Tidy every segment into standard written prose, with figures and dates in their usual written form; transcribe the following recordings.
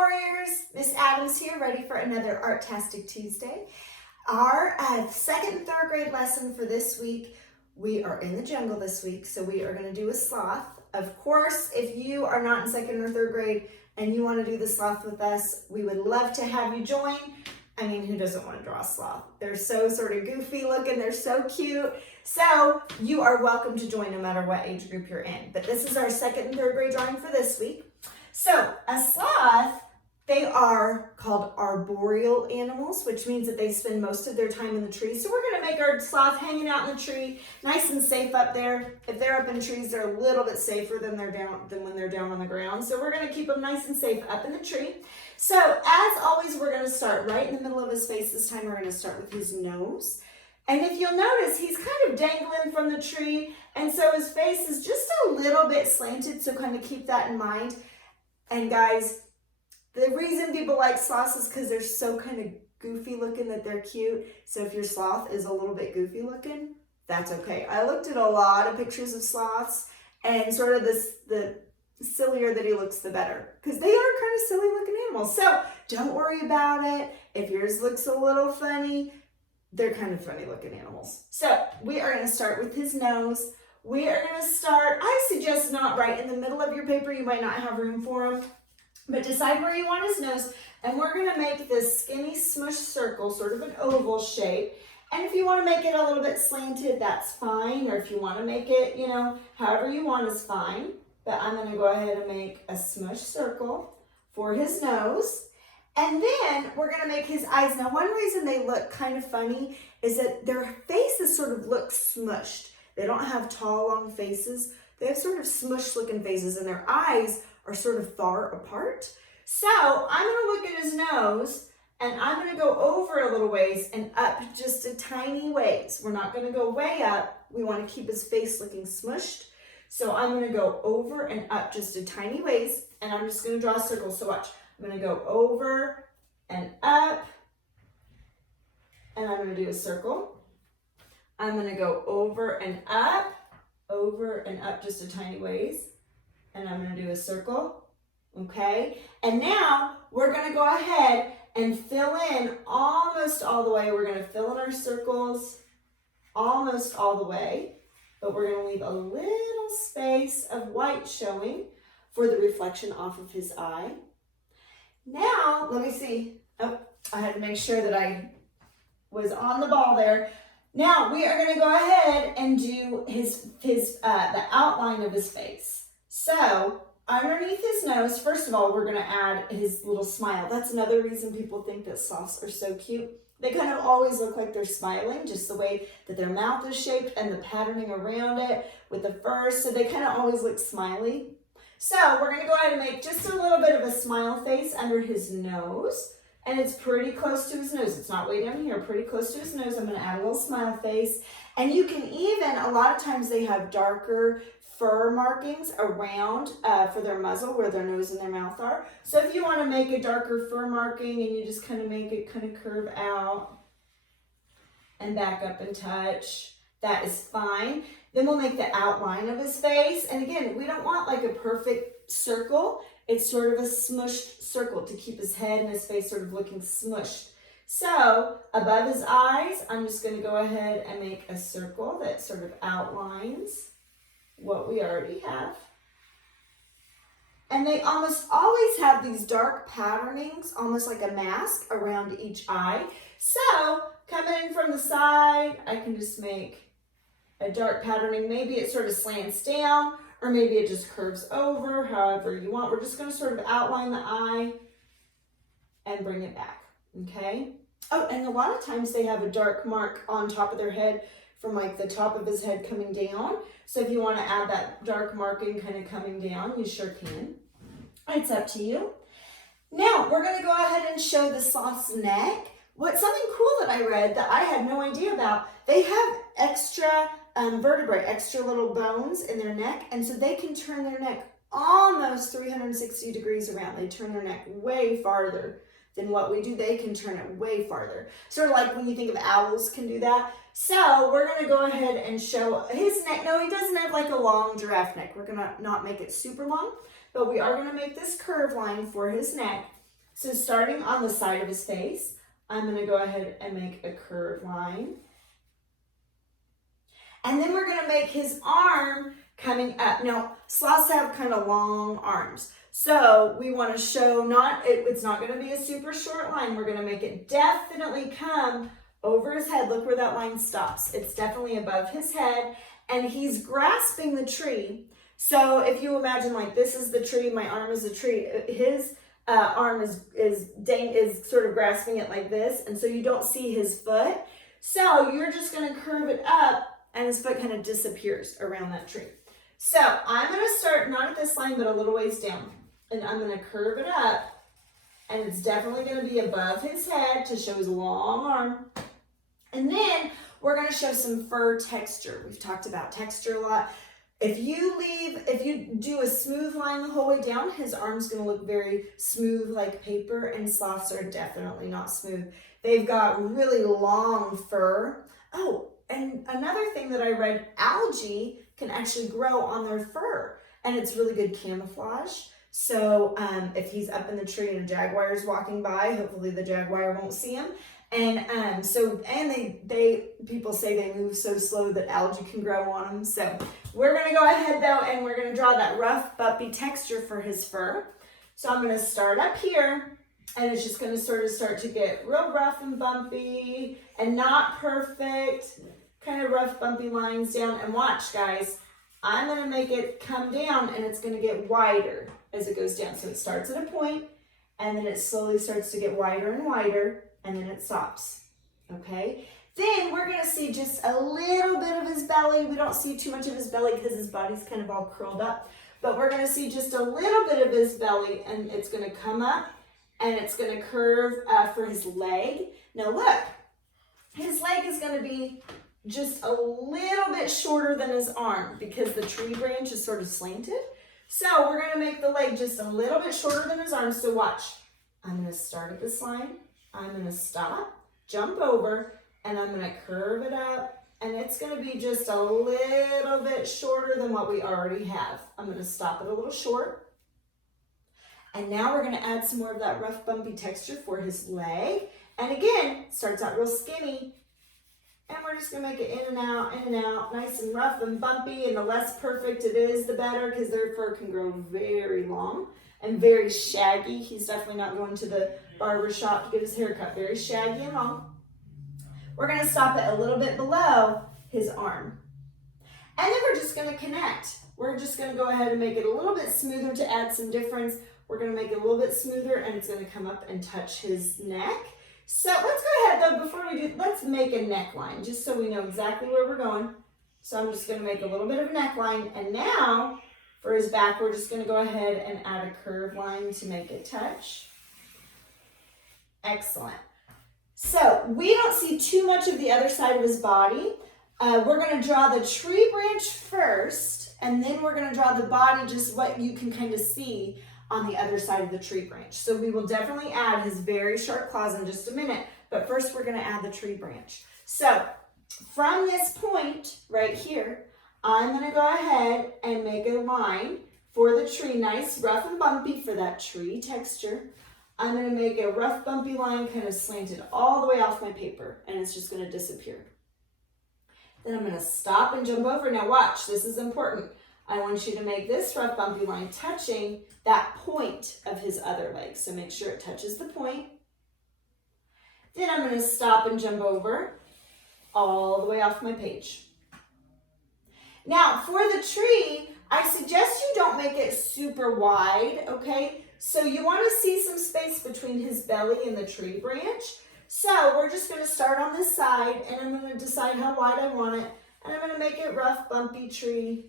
Warriors, Miss Adams here, ready for another Artastic Tuesday. Our second and third grade lesson for this week, we are in the jungle this week, so we are going to do a sloth. Of course, if you are not in second or third grade and you want to do the sloth with us, we would love to have you join. I mean, who doesn't want to draw a sloth? They're so sort of goofy looking, they're so cute. So you are welcome to join no matter what age group you're in. But this is our second and third grade drawing for this week. So a sloth, they are called arboreal animals, which means that they spend most of their time in the trees. So we're going to make our sloth hanging out in the tree, nice and safe up there. If they're up in trees, they're a little bit safer than when they're down on the ground. So we're going to keep them nice and safe up in the tree. So as always, we're going to start right in the middle of his face. This time we're going to start with his nose. And if you'll notice, he's kind of dangling from the tree. And so his face is just a little bit slanted. So kind of keep that in mind. And guys, the reason people like sloths is because they're so kind of goofy looking that they're cute. So if your sloth is a little bit goofy looking, that's okay. I looked at a lot of pictures of sloths, and sort of the sillier that he looks, the better, because they are kind of silly looking animals. So don't worry about it. If yours looks a little funny, they're kind of funny looking animals. So we are going to start with his nose. We are going to start, I suggest not right in the middle of your paper. You might not have room for him, but decide where you want his nose. And we're going to make this skinny smush circle, sort of an oval shape. And if you want to make it a little bit slanted, that's fine. Or if you want to make it, however you want is fine. But I'm going to go ahead and make a smush circle for his nose. And then we're going to make his eyes. Now, one reason they look kind of funny is that their faces sort of look smushed. They don't have tall, long faces. They have sort of smushed looking faces, and their eyes are sort of far apart. So I'm going to look at his nose, and I'm going to go over a little ways and up just a tiny ways. We're not going to go way up. We want to keep his face looking smushed. So I'm going to go over and up just a tiny ways, and I'm just going to draw a circle. So watch. I'm going to go over and up, and I'm going to do a circle. I'm going to go over and up just a tiny ways, and I'm going to do a circle, okay? And now we're going to go ahead and fill in almost all the way. We're going to fill in our circles almost all the way, but we're going to leave a little space of white showing for the reflection off of his eye. Now, let me see. Oh, I had to make sure that I was on the ball there. Now we are going to go ahead and do the outline of his face. So underneath his nose, first of all, we're going to add his little smile. That's another reason people think that sloths are so cute. They kind of always look like they're smiling, just the way that their mouth is shaped and the patterning around it with the fur. So they kind of always look smiley. So we're going to go ahead and make just a little bit of a smile face under his nose. And it's pretty close to his nose. It's not way down here, pretty close to his nose. I'm going to add a little smile face. And you can even, a lot of times they have darker fur markings around for their muzzle where their nose and their mouth are. So if you want to make a darker fur marking and you just kind of make it kind of curve out and back up and touch, that is fine. Then we'll make the outline of his face. And again, we don't want like a perfect circle. It's sort of a smushed circle to keep his head and his face sort of looking smushed. So above his eyes, I'm just going to go ahead and make a circle that sort of outlines what we already have. And they almost always have these dark patternings, almost like a mask around each eye. So coming in from the side, I can just make a dark patterning. Maybe it sort of slants down, or maybe it just curves over, however you want. We're just going to sort of outline the eye and bring it back, okay? Oh, and a lot of times they have a dark mark on top of their head from like the top of his head coming down. So if you want to add that dark marking kind of coming down, you sure can. It's up to you. Now, we're going to go ahead and show the sloth's neck. Something cool that I read that I had no idea about, they have extra vertebrae, extra little bones in their neck, and so they can turn their neck almost 360 degrees around. They turn their neck way farther than what we do. They can turn it way farther. Sort of like when you think of owls can do that. So we're going to go ahead and show his neck. No, he doesn't have like a long giraffe neck. We're going to not make it super long, but we are going to make this curve line for his neck. So starting on the side of his face, I'm going to go ahead and make a curved line. And then we're going to make his arm coming up. Now, sloths have kind of long arms. So we want to show it's not going to be a super short line. We're going to make it definitely come over his head. Look where that line stops. It's definitely above his head. And he's grasping the tree. So if you imagine like this is the tree, my arm is the tree, his arm is sort of grasping it like this. And so you don't see his foot. So you're just going to curve it up and his foot kind of disappears around that tree. So I'm going to start not at this line, but a little ways down. And I'm going to curve it up. And it's definitely going to be above his head to show his long arm. And then we're going to show some fur texture. We've talked about texture a lot. If you do a smooth line the whole way down, his arm's going to look very smooth like paper, and sloths are definitely not smooth. They've got really long fur. Oh, and another thing that I read, algae can actually grow on their fur, and it's really good camouflage. So if he's up in the tree and a jaguar is walking by, hopefully the jaguar won't see him. And people say they move so slow that algae can grow on them. So we're going to go ahead though, and we're going to draw that rough, bumpy texture for his fur. So I'm going to start up here, and it's just going to sort of start to get real rough and bumpy and not perfect, kind of rough, bumpy lines down. And watch, guys, I'm going to make it come down, and it's going to get wider as it goes down. So it starts at a point, and then it slowly starts to get wider and wider, and then it stops, okay? Then we're gonna see just a little bit of his belly. We don't see too much of his belly because his body's kind of all curled up, but we're gonna see just a little bit of his belly, and it's gonna come up, and it's gonna curve for his leg. Now look, his leg is gonna be just a little bit shorter than his arm because the tree branch is sort of slanted. So we're gonna make the leg just a little bit shorter than his arm. So watch, I'm gonna start at this line, I'm gonna stop, jump over, and I'm gonna curve it up, and it's gonna be just a little bit shorter than what we already have. I'm gonna stop it a little short. And now we're gonna add some more of that rough, bumpy texture for his leg. And again, starts out real skinny, and we're just gonna make it in and out, nice and rough and bumpy, and the less perfect it is, the better, because their fur can grow very long and very shaggy. He's definitely not going to the barber shop to get his hair cut. Very shaggy and long. We're gonna stop it a little bit below his arm. And then we're just gonna connect. We're just gonna go ahead and make it a little bit smoother to add some difference. We're gonna make it a little bit smoother, and it's gonna come up and touch his neck. So let's go ahead though, before we do, let's make a neckline, just so we know exactly where we're going. So I'm just gonna make a little bit of a neckline, and now for his back, we're just gonna go ahead and add a curved line to make it touch. Excellent. So we don't see too much of the other side of his body. We're gonna draw the tree branch first, and then we're gonna draw the body, just what you can kind of see on the other side of the tree branch. So we will definitely add his very sharp claws in just a minute, but first we're gonna add the tree branch. So from this point right here, I'm gonna go ahead and make a line for the tree, nice, rough and bumpy for that tree texture. I'm gonna make a rough, bumpy line kind of slanted all the way off my paper, and it's just gonna disappear. Then I'm gonna stop and jump over. Now watch, this is important. I want you to make this rough, bumpy line touching that point of his other leg. So make sure it touches the point. Then I'm gonna stop and jump over all the way off my page. Now for the tree, I suggest you don't make it super wide, okay? So you want to see some space between his belly and the tree branch. So we're just going to start on this side, and I'm going to decide how wide I want it, and I'm going to make it rough, bumpy tree,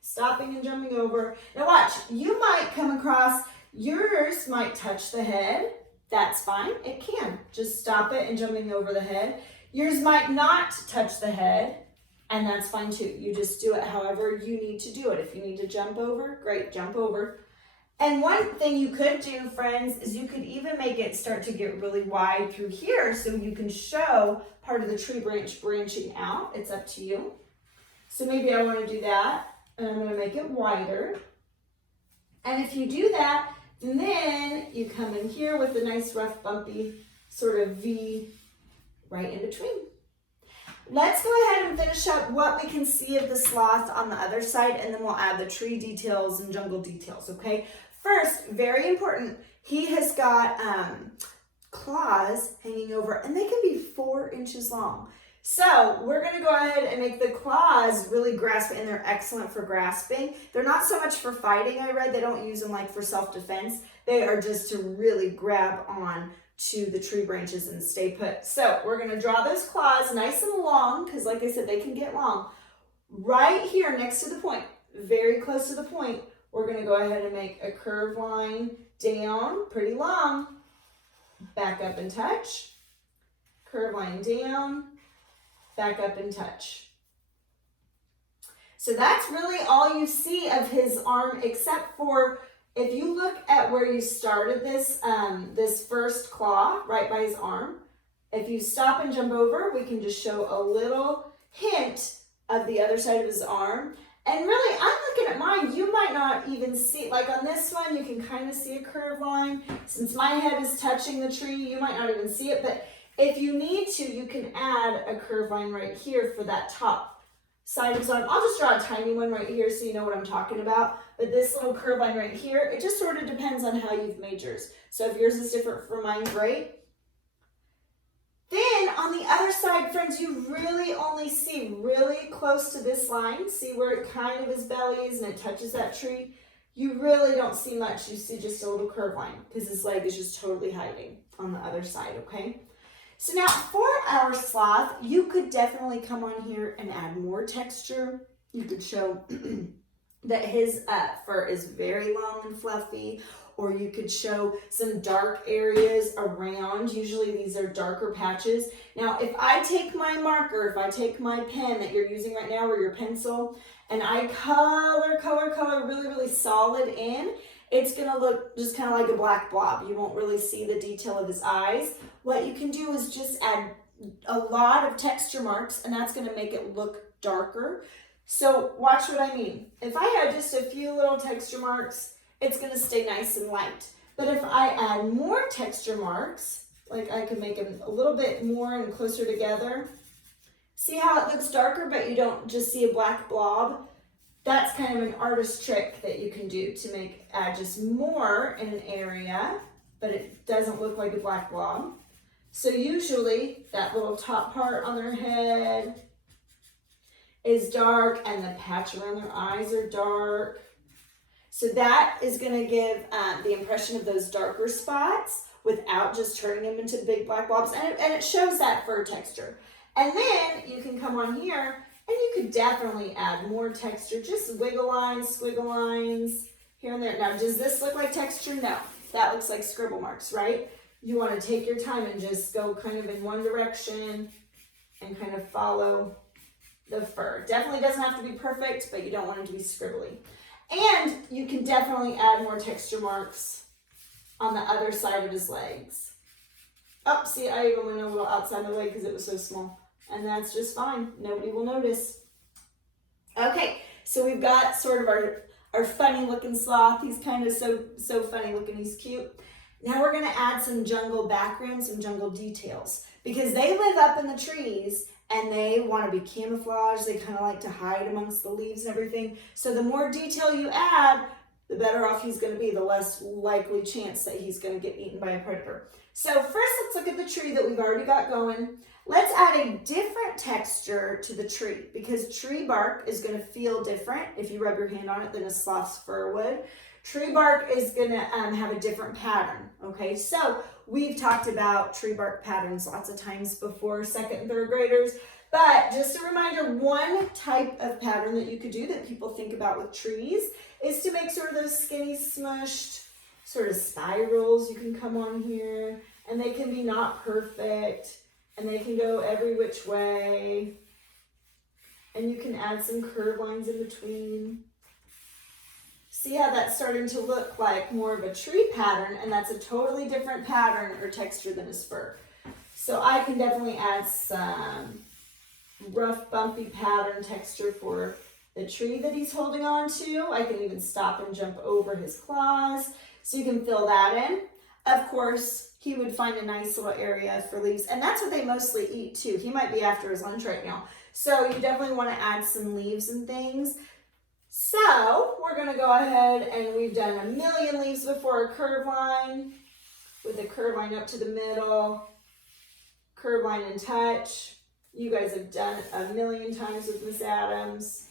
stopping and jumping over. Now watch, you might come across, yours might touch the head. That's fine, it can. Just stop it and jumping over the head. Yours might not touch the head, and that's fine too. You just do it however you need to do it. If you need to jump over, great, jump over. And one thing you could do, friends, is you could even make it start to get really wide through here so you can show part of the tree branch branching out. It's up to you. So maybe I want to do that, and I'm going to make it wider. And if you do that, And then you come in here with a nice rough bumpy sort of V right in between. Let's go ahead and finish up what we can see of the sloth on the other side, and then we'll add the tree details and jungle details, okay? First, very important, he has got claws hanging over, and they can be 4 inches long. So we're gonna go ahead and make the claws really grasp, and they're excellent for grasping. They're not so much for fighting, I read. They don't use them like for self-defense. They are just to really grab on to the tree branches and stay put. So we're gonna draw those claws nice and long, because like I said, they can get long. Right here next to the point, very close to the point, we're gonna go ahead and make a curved line down, pretty long, back up and touch, curved line down, back up and touch. So that's really all you see of his arm, except for if you look at where you started this, this first claw right by his arm. If you stop and jump over, we can just show a little hint of the other side of his arm. And really, I'm looking at mine, you might not even see, like on this one, you can kind of see a curved line. Since my head is touching the tree, you might not even see it, but if you need to, you can add a curved line right here for that top side of his arm. I'll just draw a tiny one right here so you know what I'm talking about. But this little curved line right here, it just sort of depends on how you've made yours. So if yours is different from mine, great. Then on the other side, friends, you really only see really close to this line. See where it kind of his belly is and it touches that tree? You really don't see much. You see just a little curved line because his leg is just totally hiding on the other side, okay? So now for our sloth, you could definitely come on here and add more texture. You could show that his fur is very long and fluffy, or you could show some dark areas around. Usually these are darker patches. Now, if I take my marker, if I take my pen that you're using right now or your pencil, and I color really, really solid in, it's gonna look just kind of like a black blob. You won't really see the detail of his eyes. What you can do is just add a lot of texture marks, and that's gonna make it look darker. So watch what I mean. If I had just a few little texture marks, it's gonna stay nice and light. But if I add more texture marks, like I can make them a little bit more and closer together, see how it looks darker, but you don't just see a black blob? That's kind of an artist trick that you can do to add just more in an area, but it doesn't look like a black blob. So usually that little top part on their head is dark and the patch around their eyes are dark. So that is going to give the impression of those darker spots without just turning them into big black blobs. And it shows that fur texture. And then you can come on here and you could definitely add more texture, just wiggle lines, squiggle lines here and there. Now, does this look like texture? No, that looks like scribble marks, right? You want to take your time and just go kind of in one direction and kind of follow the fur. Definitely doesn't have to be perfect, but you don't want it to be scribbly. And you can definitely add more texture marks on the other side of his legs. Oh, see, I even went a little outside the leg because it was so small. And that's just fine. Nobody will notice. Okay, so we've got sort of our funny looking sloth. He's kind of so funny looking. He's cute. Now we're going to add some jungle background, some jungle details. Because they live up in the trees and they want to be camouflaged. They kind of like to hide amongst the leaves and everything. So the more detail you add, the better off he's going to be, the less likely chance that he's going to get eaten by a predator. So first, let's look at the tree that we've already got going. Let's add a different texture to the tree because tree bark is going to feel different if you rub your hand on it than a sloth's fur would. Tree bark is going to have a different pattern, okay? So we've talked about tree bark patterns lots of times before, 2nd and 3rd graders, but just a reminder, one type of pattern that you could do that people think about with trees is to make sort of those skinny, smushed sort of spirals. You can come on here, and they can be not perfect, and they can go every which way, and you can add some curved lines in between. See how that's starting to look like more of a tree pattern, and that's a totally different pattern or texture than his fur. So I can definitely add some rough, bumpy pattern texture for the tree that he's holding on to. I can even stop and jump over his claws. So you can fill that in. Of course, he would find a nice little area for leaves, and that's what they mostly eat too. He might be after his lunch right now. So you definitely want to add some leaves and things. So we're going to go ahead, and we've done a million leaves before, a curve line with a curve line up to the middle, curve line and touch. You guys have done a million times with Miss Adams.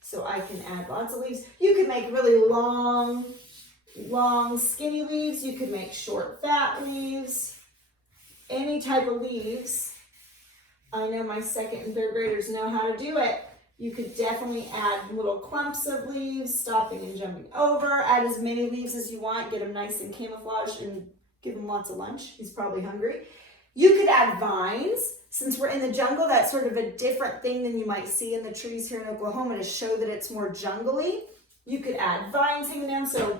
So I can add lots of leaves. You could make really long, skinny leaves. You could make short, fat leaves. Any type of leaves. I know my second and third graders know how to do it. You could definitely add little clumps of leaves, stopping and jumping over. Add as many leaves as you want. Get them nice and camouflaged and give him lots of lunch. He's probably hungry. You could add vines. Since we're in the jungle, that's sort of a different thing than you might see in the trees here in Oklahoma to show that it's more jungly. You could add vines hanging down. So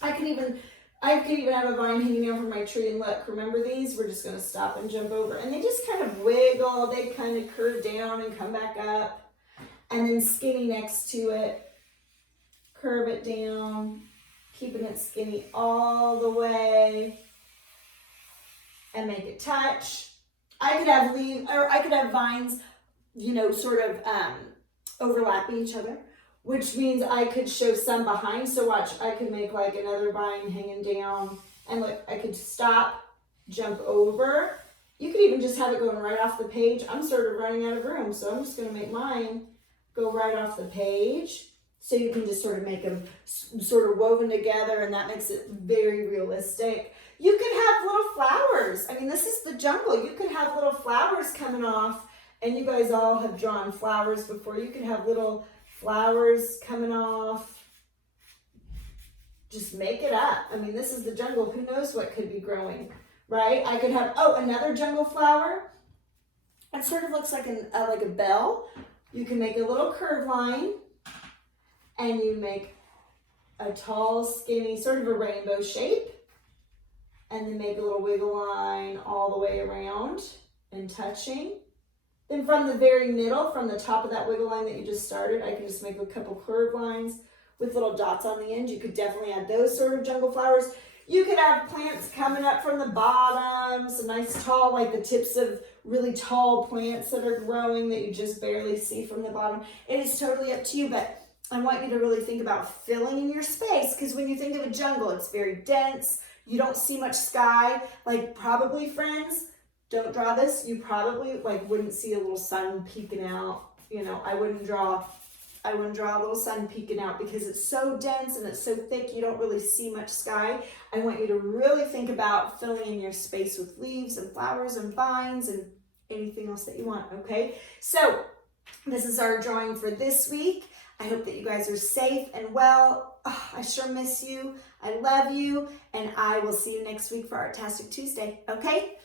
I could even have a vine hanging down from my tree, and look, remember these? We're just gonna stop and jump over. And they just kind of wiggle, they kind of curve down and come back up. And then skinny next to it, curve it down, keeping it skinny all the way, and make it touch. I could have vines, sort of overlapping each other, which means I could show some behind. So watch, I could make like another vine hanging down, and look, I could stop, jump over. You could even just have it going right off the page. I'm sort of running out of room, so I'm just gonna make mine go right off the page. So you can just sort of make them sort of woven together, and that makes it very realistic. You could have little flowers. I mean, this is the jungle. You could have little flowers coming off, and you guys all have drawn flowers before. You could have little flowers coming off. Just make it up. I mean, this is the jungle. Who knows what could be growing, right? I could have, another jungle flower. It sort of looks like a bell. You can make a little curve line, and you make a tall, skinny, sort of a rainbow shape. And then make a little wiggle line all the way around and touching. Then from the very middle, from the top of that wiggle line that you just started, I can just make a couple curved lines with little dots on the end. You could definitely add those sort of jungle flowers. You could have plants coming up from the bottom, some nice tall, like the tips of really tall plants that are growing that you just barely see from the bottom. It is totally up to you, but I want you to really think about filling in your space, because when you think of a jungle, it's very dense. You don't see much sky. Like, probably, friends, don't draw this. You probably wouldn't see a little sun peeking out. I wouldn't draw a little sun peeking out because it's so dense and it's so thick, you don't really see much sky. I want you to really think about filling in your space with leaves and flowers and vines and anything else that you want, okay? So this is our drawing for this week. I hope that you guys are safe and well. Oh, I sure miss you. I love you, and I will see you next week for Artastic Tuesday, okay?